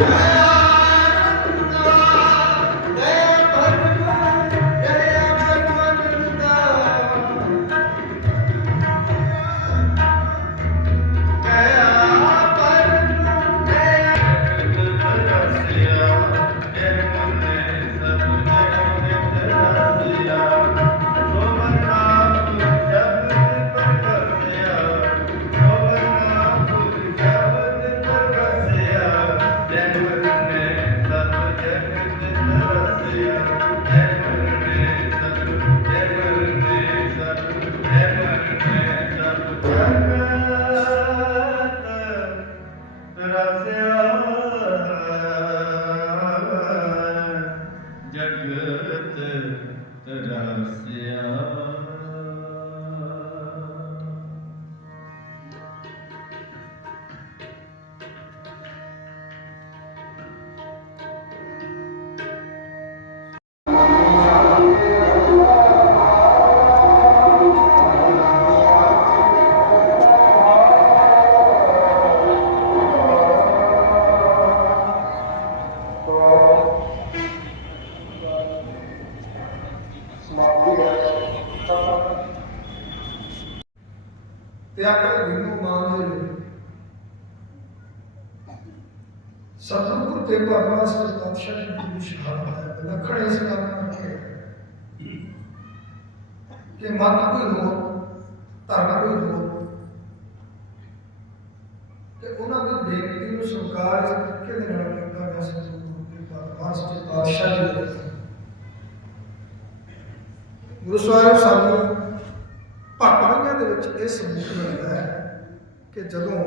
Yeah. Gracias. ਤੇ ਆਪਣੇ ਦਿਲ ਸਤਿਗੁਰ ਤੇ ਬਾਬਾ ਸਤ ਪਾਤਸ਼ਾਹ ਜੀ ਦੀ ਸ਼ਹਾਦਤ ਹੈ। ਲੱਖੜੇ ਇਸ ਗੱਲ ਨਾਲ ਕਿ ਮਤ ਕੋਈ ਹੋਰ, ਧਰਮ ਕੋਈ ਹੋਰ। ਤੇ ਉਹਨਾਂ ਦੀ ਬੇਨਤੀ ਨੂੰ ਸਵੀਕਾਰ ਕਿਹਦੇ ਨਾਲ ਕੀਤਾ ਗਿਆ ਸਤਿਗੁਰੂ ਦੇ ਬਾਬਾ ਸਤ ਪਾਤਸ਼ਾਹ ਜੀ ਗੁਰੂ ਸਾਹਿਬ ਸਾਨੂੰ ਵਿੱਚ ਇਹ ਸਬੂਤ ਮਿਲਦਾ ਹੈ ਕਿ ਜਦੋਂ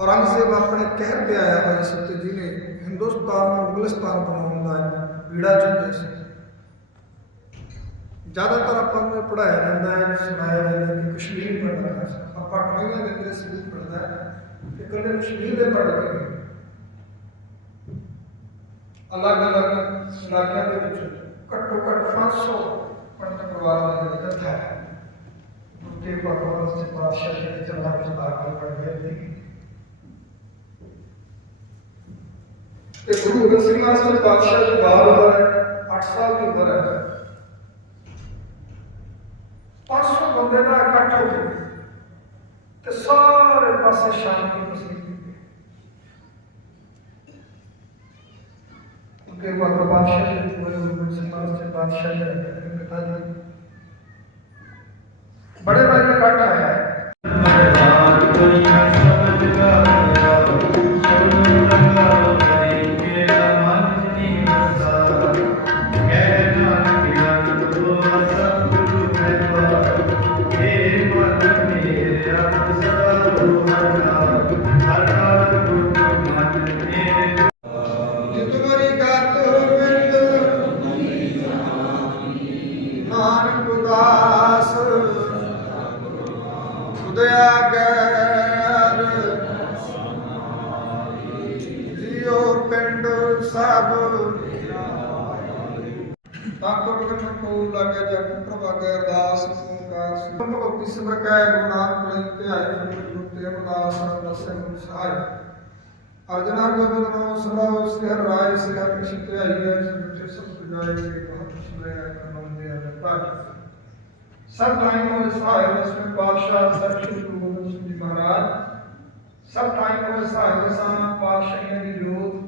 ਔਰੰਗਜ਼ੇਬ ਆਪਣੇ ਕਹਿਰ ਤੇ ਆਇਆ ਹੋਇਆ ਸੀ ਤੇ ਜਿਹਨੇ ਹਿੰਦੁਸਤਾਨ ਨੂੰ ਮੁਗਲਿਸਤਾਨ ਬਣਾਉਣ ਦਾ ਬੀੜਾ ਚੁੱਕਿਆ ਸੀ ਜ਼ਿਆਦਾਤਰ ਆਪਾਂ ਨੂੰ ਇਹ ਪੜਾਇਆ ਜਾਂਦਾ ਹੈ, ਸੁਣਾਇਆ ਜਾਂਦਾ ਹੈ ਕਿ ਕਸ਼ਮੀਰ ਪੜਦਾ ਹੈ ਆਪਾਂ ਟਵਾਈਆਂ ਦੇ ਅੰਦਰ ਸਬੂਤ ਪੜਦਾ ਹੈ ਕਿ ਕੱਲੇ ਕਸ਼ਮੀਰ ਦੇ ਪੜ ਕੇ ਨਹੀਂ। ਅਲੱਗ-ਅਲੱਗ ਇਲਾਕਿਆਂ ਦੇ ਵਿੱਚ ਘੱਟੋ ਘੱਟ 500 پڑھنے پروار میں دقت ہے کے پروان سے بادشاہ کے چلا کے بھاگ میں پڑ گیا۔ تھی گرو گوبند سنگھ مہاراج بادشاہ کی بار عمر ہے اٹھ سال کی عمر ہے۔ پانچ سو بندے کا اکٹھ ہو گئے سارے پاسے شانتی مسلم ان کے بعد بادشاہ گرو گوبند سنگھ مہاراج بادشاہ کے ਦਿੱਤਾ ਜਾਵੇ ਬੜੇ ਬਾਰੇ ਕੱਟ ਆਇਆ ਪਿੰਡ ਸਭ ਤਾਂ ਕੋ ਲਾਗੇ ਜਗ ਪ੍ਰਭਾਗੈ ਅਰਦਾਸ ਓੰਕਾਰ ਸੁਣ ਭਗਤੀ ਸਿਮਰ ਕੈ ਗੁਰੂ ਨਾਨਕ ਲਈ ਗੁਰੂ ਤੇ ਅਰਦਾਸ ਦਸੇ ਮੁਖ ਸਹਾਇ। ਅਰਜਨਾ ਗੋਬਿੰਦ ਨਾਮ ਸਭਾ ਸ੍ਰੀ ਹਰਿ ਰਾਏ ਸ੍ਰੀ ਹਰਿ ਕ੍ਰਿਸ਼ਨ ਤੇ ਹੈ ਸਭ ਸਭ ਸੁਜਾਏ ਕੇ ਬਹੁਤ ਸੁਣਿਆ ਕਰਮ ਦੇ ਅਰਪਾ ਸਭ ਟਾਈਮ ਹੋਏ ਸਹਾਇ ਦਸਵੇਂ ਪਾਤਸ਼ਾਹ ਸਰ ਸ਼੍ਰੀ ਗੁਰੂ ਗੋਬਿੰਦ ਸਿੰਘ ਜੀ ਮਹਾਰਾਜ। ਸਭ ਟਾਈਮ ਹੋਏ ਸਹਾਇ ਦਸਾਂ ਪਾਤਸ਼ਾਹੀਆਂ ਦੀ ਜੋਤ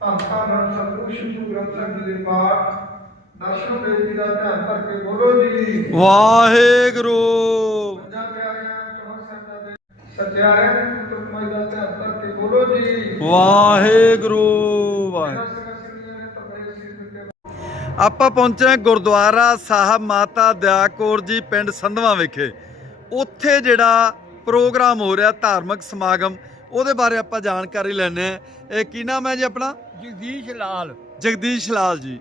ਧੰਨ ਧੰਨ ਸਤਿਗੁਰੂ ਸ਼੍ਰੀ ਗੁਰੂ ਗ੍ਰੰਥ ਸਾਹਿਬ ਜੀ ਦੇ ਪਾਠ ਦਰਸ਼ਨ ਬੇਦੀ ਦਾ ਧਿਆਨ ਕਰਕੇ ਬੋਲੋ ਜੀ। ਵਾਹਿਗੁਰੂ। ਪੰਜਾਂ ਪਿਆਰਿਆਂ ਚੌਹਾਂ ਸਾਹਿਬਾਂ ਦੇ ਸਤਿਆਰੇ ਤੁਮਈ ਦਾ ਧਿਆਨ ਕਰਕੇ ਬੋਲੋ ਜੀ। ਵਾਹਿਗੁਰੂ ਵਾਹਿਗੁਰੂ। ਆਪਾਂ ਪਹੁੰਚੇ ਗੁਰਦੁਆਰਾ ਸਾਹਿਬ ਮਾਤਾ ਦਿਆਕੌਰ ਜੀ ਪਿੰਡ ਸੰਧਵਾ ਵਿਖੇ। ਉੱਥੇ ਜਿਹੜਾ ਪ੍ਰੋਗਰਾਮ ਹੋ ਰਿਹਾ ਧਾਰਮਿਕ ਸਮਾਗਮ ਉਹਦੇ ਬਾਰੇ ਆਪਾਂ ਜਾਣਕਾਰੀ ਲੈਣੇ ਆ ਇਹ ਕੀ ਨਾਮ ਹੈ ਜੀ ਆਪਣਾ? ਜਗਦੀਸ਼ ਲਾਲ। ਜਗਦੀਸ਼ ਲਾਲ ਜੀ।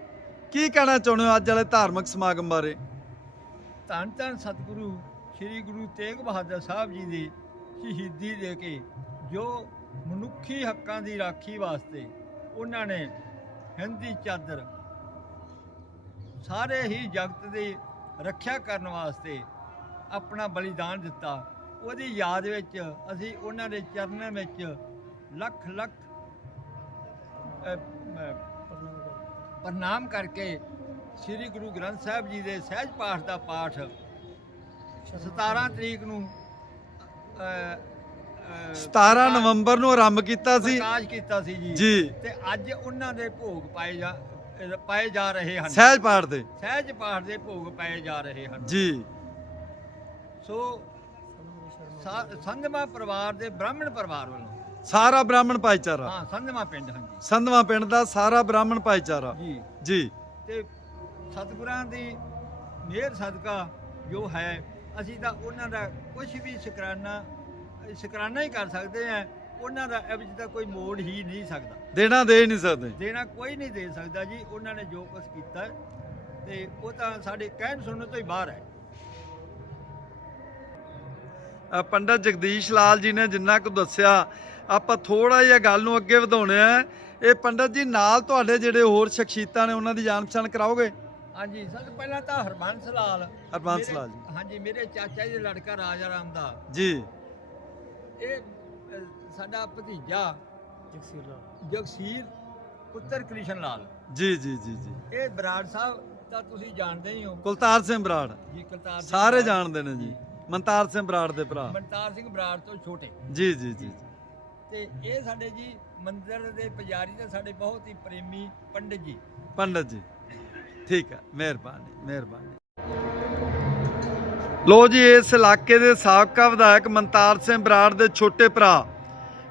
ਕੀ ਕਹਿਣਾ ਚਾਹੁੰਦੇ ਹੋ ਅੱਜ ਵਾਲੇ ਧਾਰਮਿਕ ਸਮਾਗਮ ਬਾਰੇ? ਧੰਨ ਧੰਨ ਸਤਿਗੁਰੂ ਸ੍ਰੀ ਗੁਰੂ ਤੇਗ ਬਹਾਦਰ ਸਾਹਿਬ ਜੀ ਦੀ ਸ਼ਹੀਦੀ ਦੇ ਕੇ ਜੋ ਮਨੁੱਖੀ ਹੱਕਾਂ ਦੀ ਰਾਖੀ ਵਾਸਤੇ ਉਹਨਾਂ ਨੇ ਹਿੰਦੀ ਚਾਦਰ ਸਾਰੇ ਹੀ ਜਗਤ ਦੀ ਰੱਖਿਆ ਕਰਨ ਵਾਸਤੇ ਆਪਣਾ ਬਲੀਦਾਨ ਦਿੱਤਾ। ਉਹਦੀ ਯਾਦ ਵਿੱਚ ਅਸੀਂ ਉਹਨਾਂ ਦੇ ਚਰਨਾਂ ਵਿੱਚ ਲੱਖ ਲੱਖ ਪ੍ਰਣਾਮ ਕਰਕੇ ਸ੍ਰੀ ਗੁਰੂ ਗ੍ਰੰਥ ਸਾਹਿਬ ਜੀ ਦੇ ਸਹਿਜ ਪਾਠ ਦਾ ਪਾਠ 17 ਤਰੀਕ ਨੂੰ ਅ, ਅ, 17 ਨਵੰਬਰ ਨੂੰ ਆਰੰਭ ਕੀਤਾ ਸੀ। ਪ੍ਰਕਾਸ਼ ਕੀਤਾ ਸੀ ਜੀ। ਤੇ ਅੱਜ ਉਹਨਾਂ ਦੇ ਭੋਗ ਪਾਏ ਜਾ ਪਾਏ ਜਾ ਰਹੇ ਹਨ। ਸਹਿਜ ਪਾਠ ਦੇ। ਸਹਿਜ ਪਾਠ ਦੇ ਭੋਗ ਪਾਏ ਜਾ ਰਹੇ ਹਨ। ਜੀ। ਸੋ ਸਾ- ਸੰਧਮਾ ਪਰਿਵਾਰ ਦੇ ਬ੍ਰਾਹਮਣ ਪਰਿਵਾਰ ਵੱਲੋਂ। ਸਾਰਾ ਬ੍ਰਾਹਮਣ ਭਾਈਚਾਰਾ? ਹਾਂ ਸੰਧਮਾ ਪਿੰਡ ਹਾਂਜੀ। ਸੰਧਵਾ ਪਿੰਡ ਦਾ ਸਾਰਾ ਬ੍ਰਾਹਮਣ ਭਾਈਚਾਰਾ? ਜੀ। ਜੀ। ਤੇ ਸਤਿਗੁਰਾਂ ਦੀ ਮਿਹਰ ਸਦਕਾ ਜੋ ਹੈ ਅਸੀਂ ਤਾਂ ਉਹਨਾਂ ਦਾ ਕੁਝ ਵੀ ਸ਼ੁਕਰਾਨਾ ਸ਼ੁਕਰਾਨਾ ਹੀ ਕਰ ਸਕਦੇ ਆ ਉਹਨਾਂ ਦਾ ਵਿੱਚ ਤਾਂ ਕੋਈ ਮੋੜ ਹੀ ਨਹੀਂ ਸਕਦਾ। ਦੇਣਾ ਦੇ ਨਹੀਂ ਸਕਦੇ। ਦੇਣਾ ਕੋਈ ਨਹੀਂ ਦੇ ਸਕਦਾ ਜੀ ਉਹਨਾਂ ਨੇ ਜੋ ਕੁਝ ਕੀਤਾ ਤੇ ਉਹ ਤਾਂ ਸਾਡੇ ਕਹਿਣ ਸੁਣਨ ਤੋਂ ਹੀ ਬਾਹਰ ਹੈ। ਪੰਡਤ ਜਗਦੀਸ਼ ਲਾਲ ਜੀ ਨੇ ਜਿੰਨਾ ਕੁ ਦੱਸਿਆ ਆਪਾਂ ਥੋੜਾ ਜਿਹਾ ਗੱਲ ਨੂੰ ਅੱਗੇ ਵਧਾਉਣਾ ਹੈ ਇਹ ਪੰਡਤ ਜੀ ਨਾਲ ਤੁਹਾਡੇ ਜਿਹੜੇ ਹੋਰ ਸ਼ਖਸੀਅਤਾਂ ਨੇ ਉਹਨਾਂ ਦੀ ਜਾਣ ਪਛਾਣ ਕਰਾਓਗੇ? ਹਾਂਜੀ ਸਭ ਤੋਂ ਪਹਿਲਾਂ ਤਾਂ ਹਰਬੰਸ ਲਾਲ। ਹਰਬੰਸ ਲਾਲ ਜੀ। ਹਾਂਜੀ ਮੇਰੇ ਚਾਚਾ ਜੀ ਦਾ ਲੜਕਾ ਰਾਜਾ ਰਾਮ ਦਾ। ਜੀ। ਇਹ ਸਾਡਾ ਭਤੀਜਾ ਜਗਸੀਰ ਜਗਸੀਰ ਪੁੱਤਰ ਕ੍ਰਿਸ਼ਨ ਲਾਲ। ਜੀ ਜੀ ਜੀ ਜੀ। ਇਹ ਬਰਾੜ ਸਾਹਿਬ ਤਾਂ ਤੁਸੀਂ ਜਾਣਦੇ ਹੀ ਹੋ। ਕੁਲਤਾਰ ਸਿੰਘ ਬਰਾੜ। ਜੀ ਕਰਤਾਰ ਸਿੰਘ ਸਾਰੇ ਜਾਣਦੇ ਨੇ ਜੀ। ਮਨਤਾਰ ਸਿੰਘ ਬਰਾੜ ਦੇ ਭਰਾ। ਮਨਤਾਰ ਸਿੰਘ ਬਰਾੜ ਤੋਂ ਛੋਟੇ। ਜੀ ਜੀ ਜੀ। ਤੇ ਇਹ ਸਾਡੇ ਜੀ ਮੰਦਿਰ ਦੇ ਪੁਜਾਰੀ ਤੇ ਸਾਡੇ ਬਹੁਤ ਹੀ ਪ੍ਰੇਮੀ ਪੰਡਿਤ ਜੀ। ਪੰਡਤ ਜੀ। ਠੀਕ ਹੈ ਮਿਹਰਬਾਨੀ ਮਿਹਰਬਾਨੀ। ਲੋ ਜੀ ਇਸ ਇਲਾਕੇ ਦੇ ਸਾਬਕਾ ਵਿਧਾਇਕ ਮਨਤਾਰ ਸਿੰਘ ਬਰਾੜ ਦੇ ਛੋਟੇ ਭਰਾ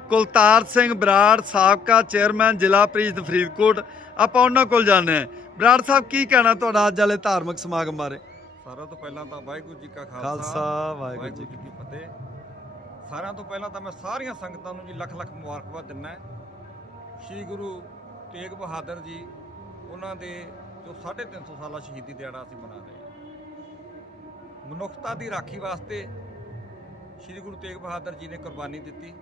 ਕੁਲਤਾਰ ਸਿੰਘ ਬਰਾੜ ਸਾਬਕਾ ਚੇਅਰਮੈਨ ਜ਼ਿਲ੍ਹਾ ਪ੍ਰੀਸ਼ਦ ਫਰੀਦਕੋਟ। ਆਪਾਂ ਉਹਨਾਂ ਕੋਲ ਹਾਂ। ਬਰਾੜ ਸਾਹਿਬ ਕੀ ਕਹਿਣਾ ਤੁਹਾਡਾ ਅੱਜ ਵਾਲੇ ਧਾਰਮਿਕ ਸਮਾਗਮ ਬਾਰੇ? ਸਾਰਿਆਂ ਤੋਂ ਪਹਿਲਾਂ ਤਾਂ ਵਾਹਿਗੁਰੂ ਜੀ ਕਾ ਖਾਲਸਾ ਵਾਹਿਗੁਰੂ ਜੀ ਵਾਹਿਗੁਰੂ ਜੀ ਕੀ ਫਤਿਹ। ਸਾਰਿਆਂ ਤੋਂ ਪਹਿਲਾਂ ਤਾਂ ਮੈਂ ਸਾਰੀਆਂ ਸੰਗਤਾਂ ਨੂੰ ਜੀ ਲੱਖ ਲੱਖ ਮੁਬਾਰਕਬਾਦ ਦਿੰਦਾ ਸ਼੍ਰੀ ਗੁਰੂ ਤੇਗ ਬਹਾਦਰ ਜੀ ਉਹਨਾਂ ਦੇ ਜੋ 350 ਸਾਲਾ ਸ਼ਹੀਦੀ ਦਿਹਾੜਾ ਅਸੀਂ ਮਨਾ ਰਹੇ ਹਾਂ। ਮਨੁੱਖਤਾ ਦੀ ਰਾਖੀ ਵਾਸਤੇ ਸ਼੍ਰੀ ਗੁਰੂ ਤੇਗ ਬਹਾਦਰ ਜੀ ਨੇ ਕੁਰਬਾਨੀ ਦਿੱਤੀ।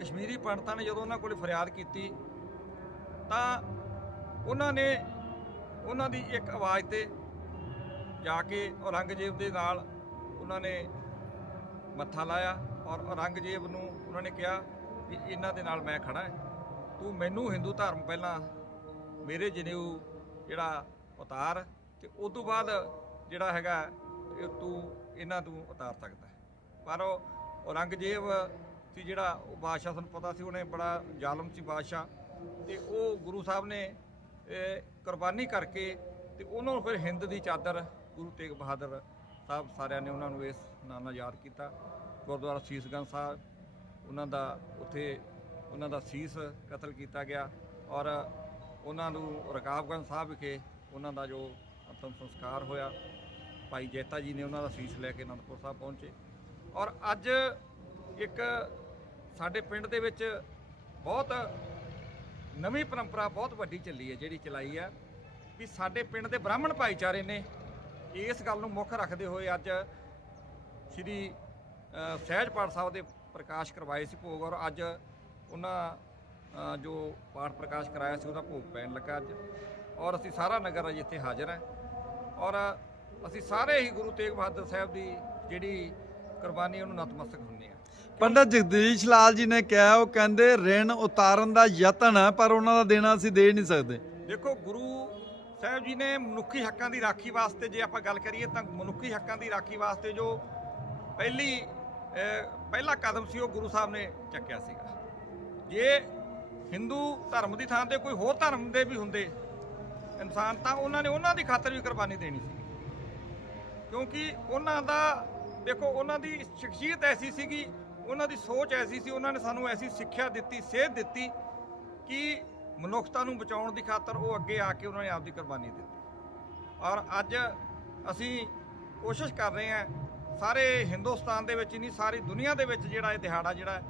ਕਸ਼ਮੀਰੀ ਪੰਡਤਾਂ ਨੇ ਜਦੋਂ ਉਹਨਾਂ ਕੋਲੇ ਫਰਿਆਦ ਕੀਤੀ ਤਾਂ ਉਹਨਾਂ ਨੇ ਉਹਨਾਂ ਦੀ ਇੱਕ ਆਵਾਜ਼ ਤੇ ਜਾ ਕੇ ਔਰੰਗਜ਼ੇਬ ਦੇ ਨਾਲ ਉਹਨਾਂ ਨੇ ਮੱਥਾ ਲਾਇਆ ਔਰ ਔਰੰਗਜ਼ੇਬ ਨੂੰ ਉਹਨਾਂ ਨੇ ਕਿਹਾ ਵੀ ਇਹਨਾਂ ਦੇ ਨਾਲ ਮੈਂ ਖੜਾ ਤੂੰ ਮੈਨੂੰ ਹਿੰਦੂ ਧਰਮ ਪਹਿਲਾਂ ਮੇਰੇ ਜਨੇਊ ਜਿਹੜਾ ਉਤਾਰ ਤੇ ਉਸ ਤੋਂ ਬਾਅਦ ਜਿਹੜਾ ਹੈਗਾ ਤੂੰ ਇਹਨਾਂ ਤੋਂ ਉਤਾਰ ਸਕਦਾ ਪਰ ਉਹ ਔਰੰਗਜ਼ੇਬ ਸੀ ਜਿਹੜਾ ਉਹ ਬਾਦਸ਼ਾਹ ਤੁਹਾਨੂੰ ਪਤਾ ਸੀ, ਉਹਨੇ ਬੜਾ ਜ਼ਾਲਮ ਸੀ ਬਾਦਸ਼ਾਹ ਤੇ ਉਹ ਗੁਰੂ ਸਾਹਿਬ ਨੇ ਕੁਰਬਾਨੀ ਕਰਕੇ ਤੇ ਉਹਨਾਂ ਨੂੰ ਫਿਰ ਹਿੰਦ ਦੀ ਚਾਦਰ ਗੁਰੂ ਤੇਗ ਬਹਾਦਰ ਸਾਹਿਬ ਸਾਰਿਆਂ ਨੇ ਉਹਨਾਂ ਨੂੰ ਇਸ ਨਾਂ ਨਾਲ ਯਾਦ ਕੀਤਾ। ਗੁਰਦੁਆਰਾ ਸੀਸਗੰਜ ਸਾਹਿਬ, ਉਹਨਾਂ ਦਾ ਉੱਥੇ ਉਹਨਾਂ ਦਾ ਸੀਸ ਕਤਲ ਕੀਤਾ ਗਿਆ ਔਰ ਉਹਨਾਂ ਨੂੰ ਰਕਾਬਗੰਜ ਸਾਹਿਬ ਵਿਖੇ ਉਹਨਾਂ ਦਾ ਜੋ ਅੰਤਮ ਸੰਸਕਾਰ ਹੋਇਆ, ਭਾਈ ਜੈਤਾ ਜੀ ਨੇ ਉਹਨਾਂ ਦਾ ਸੀਸ ਲੈ ਕੇ ਅਨੰਦਪੁਰ ਸਾਹਿਬ ਪਹੁੰਚੇ। ਔਰ ਅੱਜ ਇੱਕ ਸਾਡੇ ਪਿੰਡ ਦੇ ਵਿੱਚ ਬਹੁਤ ਨਵੀਂ ਪਰੰਪਰਾ ਬਹੁਤ ਵੱਡੀ ਚੱਲੀ ਹੈ, ਜਿਹੜੀ ਚਲਾਈ ਹੈ ਵੀ ਸਾਡੇ ਪਿੰਡ ਦੇ ਬ੍ਰਾਹਮਣ ਭਾਈਚਾਰੇ ਨੇ ਇਸ ਗੱਲ ਨੂੰ ਮੁੱਖ ਰੱਖਦੇ ਹੋਏ ਅੱਜ ਸ਼੍ਰੀ ਸਹਿਜ ਪਾਠ ਸਾਹਿਬ ਦੇ ਪ੍ਰਕਾਸ਼ ਕਰਵਾਏ ਸੀ ਭੋਗ ਔਰ ਅੱਜ ਉਹਨਾਂ ਜੋ ਪਾਠ ਪ੍ਰਕਾਸ਼ ਕਰਾਇਆ ਸੀ ਉਹਦਾ ਭੋਗ ਪੈਣ ਲੱਗਾ ਅੱਜ। ਔਰ ਅਸੀਂ ਸਾਰਾ ਨਗਰ ਅੱਜ ਇੱਥੇ ਹਾਜ਼ਰ ਹੈ। ਔਰ ਅਸੀਂ ਸਾਰੇ ਹੀ ਗੁਰੂ ਤੇਗ ਬਹਾਦਰ ਸਾਹਿਬ ਦੀ ਜਿਹੜੀ ਕੁਰਬਾਨੀ ਉਹਨੂੰ ਨਤਮਸਤਕ ਹੁੰਨੇ ਆ ਪੰਡਤ ਜਗਦੀਸ਼ ਲਾਲ ਜੀ ਨੇ ਕਿਹਾ ਉਹ ਕਹਿੰਦੇ ਰਿਣ ਉਤਾਰਨ ਦਾ ਯਤਨ ਹੈ ਪਰ ਉਹਨਾਂ ਦਾ ਦੇਣਾ ਅਸੀਂ ਦੇ ਨਹੀਂ ਸਕਦੇ। ਦੇਖੋ ਗੁਰੂ ਸਾਹਿਬ ਜੀ ਨੇ ਮਨੁੱਖੀ ਹੱਕਾਂ ਦੀ ਰਾਖੀ ਵਾਸਤੇ ਜੇ ਆਪਾਂ ਗੱਲ ਕਰੀਏ ਤਾਂ ਮਨੁੱਖੀ ਹੱਕਾਂ ਦੀ ਰਾਖੀ ਵਾਸਤੇ ਜੋ ਪਹਿਲੀ ਪਹਿਲਾ ਕਦਮ ਸੀ ਉਹ ਗੁਰੂ ਸਾਹਿਬ ਨੇ ਚੱਕਿਆ ਸੀਗਾ। ਜੇ ਹਿੰਦੂ ਧਰਮ ਦੀ ਥਾਂ ਤੇ ਕੋਈ ਹੋਰ ਧਰਮ ਦੇ ਵੀ ਹੁੰਦੇ ਇਨਸਾਨ ਤਾਂ ਉਹਨਾਂ ਨੇ ਉਹਨਾਂ ਦੀ ਖਾਤਰ ਵੀ ਕੁਰਬਾਨੀ ਦੇਣੀ ਸੀ। ਕਿਉਂਕਿ ਉਹਨਾਂ ਦਾ, ਦੇਖੋ ਉਹਨਾਂ ਦੀ ਸ਼ਖਸੀਅਤ ਐਸੀ ਸੀਗੀ, ਉਹਨਾਂ ਦੀ ਸੋਚ ਐਸੀ ਸੀ, ਉਹਨਾਂ ਨੇ ਸਾਨੂੰ ਐਸੀ ਸਿੱਖਿਆ ਦਿੱਤੀ, ਸੇਧ ਦਿੱਤੀ ਕਿ ਮਨੁੱਖਤਾ ਨੂੰ ਬਚਾਉਣ ਦੀ ਖਾਤਰ ਉਹ ਅੱਗੇ ਆ ਕੇ ਉਹਨਾਂ ਨੇ ਆਪਦੀ ਕੁਰਬਾਨੀ ਦਿੱਤੀ। ਔਰ ਅੱਜ ਅਸੀਂ ਕੋਸ਼ਿਸ਼ ਕਰ ਰਹੇ ਹਾਂ, ਸਾਰੇ ਹਿੰਦੁਸਤਾਨ ਦੇ ਵਿੱਚ ਹੀ ਨਹੀਂ, ਸਾਰੀ ਦੁਨੀਆ ਦੇ ਵਿੱਚ ਜਿਹੜਾ ਇਹ ਦਿਹਾੜਾ ਜਿਹੜਾ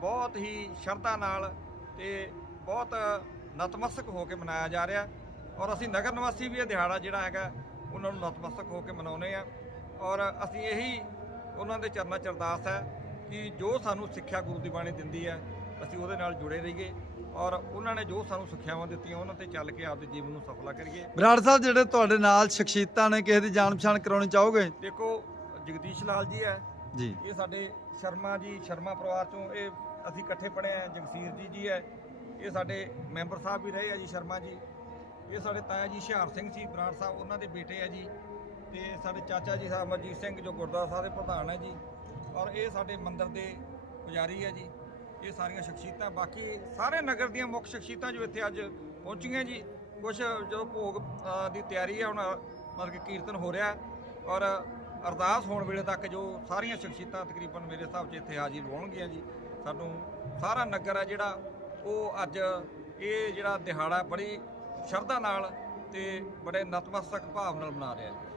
ਬਹੁਤ ਹੀ ਸ਼ਰਧਾ ਨਾਲ ਤੇ ਬਹੁਤ ਨਤਮਸਤਕ ਹੋ ਕੇ ਮਨਾਇਆ ਜਾ ਰਿਹਾ। ਔਰ ਅਸੀਂ ਨਗਰ ਨਿਵਾਸੀ ਵੀ ਇਹ ਦਿਹਾੜਾ ਜਿਹੜਾ ਹੈਗਾ, ਉਹਨਾਂ ਨੂੰ ਨਤਮਸਤਕ ਹੋ ਕੇ ਮਨਾਉਂਦੇ ਆ ਔਰ ਅਸੀਂ ਇਹੀ ਉਹਨਾਂ ਦੇ ਚਰਨਾਂ 'ਚ ਅਰਦਾਸ ਹੈ ਕਿ ਜੋ ਸਾਨੂੰ ਸਿੱਖਿਆ ਗੁਰੂ ਦੀ ਬਾਣੀ ਦਿੰਦੀ ਹੈ ਅਸੀਂ ਉਹਦੇ ਨਾਲ ਜੁੜੇ ਰਹੀਏ ਔਰ ਉਹਨਾਂ ਨੇ ਜੋ ਸਾਨੂੰ ਸਿੱਖਿਆਵਾਂ ਦਿੱਤੀਆਂ ਉਹਨਾਂ ਤੇ ਚੱਲ ਕੇ ਆਪਦੇ ਜੀਵਨ ਨੂੰ ਸਫਲਾ ਕਰੀਏ। ਬਰਾੜ ਸਾਹਿਬ ਜਿਹੜੇ ਤੁਹਾਡੇ ਨਾਲ ਸ਼ਖਸੀਅਤਾਂ ਨੇ ਕਿਸੇ ਦੀ ਜਾਣ ਪਛਾਣ ਕਰਾਉਣੀ ਚਾਹੋਗੇ? ਦੇਖੋ ਜਗਦੀਸ਼ ਲਾਲ ਜੀ ਹੈ। ਜੀ। ਇਹ ਸਾਡੇ ਸ਼ਰਮਾ ਜੀ ਸ਼ਰਮਾ ਪਰਿਵਾਰ ਚੋਂ ਇਹ ਅਸੀਂ ਇਕੱਠੇ ਪੜ੍ਹੇ ਆ ਜਗਸੀਰ ਜੀ ਜੀ ਹੈ। ਇਹ ਸਾਡੇ ਮੈਂਬਰ ਸਾਹਿਬ ਵੀ ਰਹੇ ਆ ਜੀ ਸ਼ਰਮਾ ਜੀ। ਇਹ ਸਾਡੇ ਤਾਇਆ ਜੀ ਹੁਸ਼ਿਆਰ ਸਿੰਘ ਸੀ ਬਰਾੜ ਸਾਹਿਬ ਉਹਨਾਂ ਦੇ ਬੇਟੇ ਆ ਜੀ। ਤੇ ਸਾਡੇ ਚਾਚਾ ਜੀ ਸਾਹਿਬ ਅਮਰਜੀਤ ਸਿੰਘ ਜੋ ਗੁਰਦੁਆਰਾ ਸਾਹਿਬ ਦੇ ਪ੍ਰਧਾਨ ਹੈ ਜੀ। ਔਰ ਇਹ ਸਾਡੇ ਮੰਦਿਰ ਦੇ ਪੁਜਾਰੀ ਹੈ ਜੀ। ਇਹ ਸਾਰੀਆਂ ਸ਼ਖਸੀਅਤਾਂ, ਬਾਕੀ ਸਾਰੇ ਨਗਰ ਦੀਆਂ ਮੁੱਖ ਸ਼ਖਸੀਅਤਾਂ ਜੋ ਇੱਥੇ ਅੱਜ ਪਹੁੰਚੀਆਂ ਜੀ ਕੁਝ ਜਦੋਂ ਭੋਗ ਦੀ ਤਿਆਰੀ ਹੈ ਹੁਣ ਮਤਲਬ ਕਿ ਕੀਰਤਨ ਹੋ ਰਿਹਾ ਔਰ ਅਰਦਾਸ ਹੋਣ ਵੇਲੇ ਤੱਕ ਜੋ ਸਾਰੀਆਂ ਸ਼ਖਸੀਅਤਾਂ ਤਕਰੀਬਨ ਮੇਰੇ ਹਿਸਾਬ 'ਚ ਇੱਥੇ ਹਾਜ਼ਰ ਹੋਣਗੀਆਂ ਜੀ। ਸਾਨੂੰ ਸਾਰਾ ਨਗਰ ਹੈ ਜਿਹੜਾ, ਉਹ ਅੱਜ ਇਹ ਜਿਹੜਾ ਦਿਹਾੜਾ ਬੜੀ ਸ਼ਰਧਾ ਨਾਲ ਤੇ ਬੜੇ ਨਤਮਸਤਕ ਭਾਵ ਨਾਲ ਮਨਾ ਰਿਹਾ ਹੈ